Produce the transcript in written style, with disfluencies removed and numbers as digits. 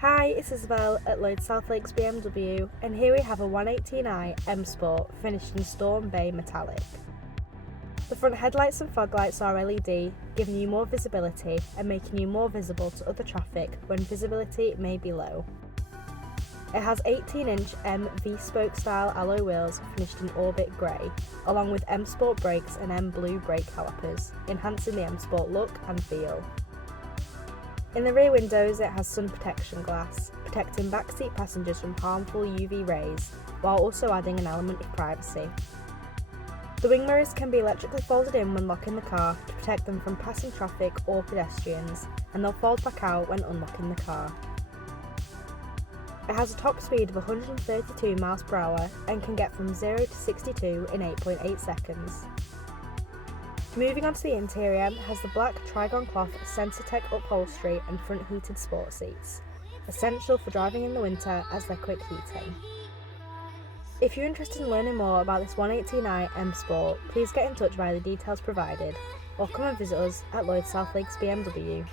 Hi, it's Isabel at Lloyd South Lakes BMW, and here we have a 118i M Sport finished in Storm Bay Metallic. The front headlights and fog lights are LED, giving you more visibility and making you more visible to other traffic when visibility may be low. It has 18-inch M V-spoke style alloy wheels finished in Orbit Grey, along with M Sport brakes and M Blue brake calipers, enhancing the M Sport look and feel. In the rear windows it has sun protection glass, protecting backseat passengers from harmful UV rays, while also adding an element of privacy. The wing mirrors can be electrically folded in when locking the car to protect them from passing traffic or pedestrians, and they'll fold back out when unlocking the car. It has a top speed of 132 mph and can get from 0 to 62 in 8.8 seconds. Moving on to the interior, it has the Black Trigon Cloth Sensatec upholstery and front heated sport seats, essential for driving in the winter as they're quick heating. If you're interested in learning more about this 118i M Sport, please get in touch via the details provided, or come and visit us at Lloyd South Lakes BMW.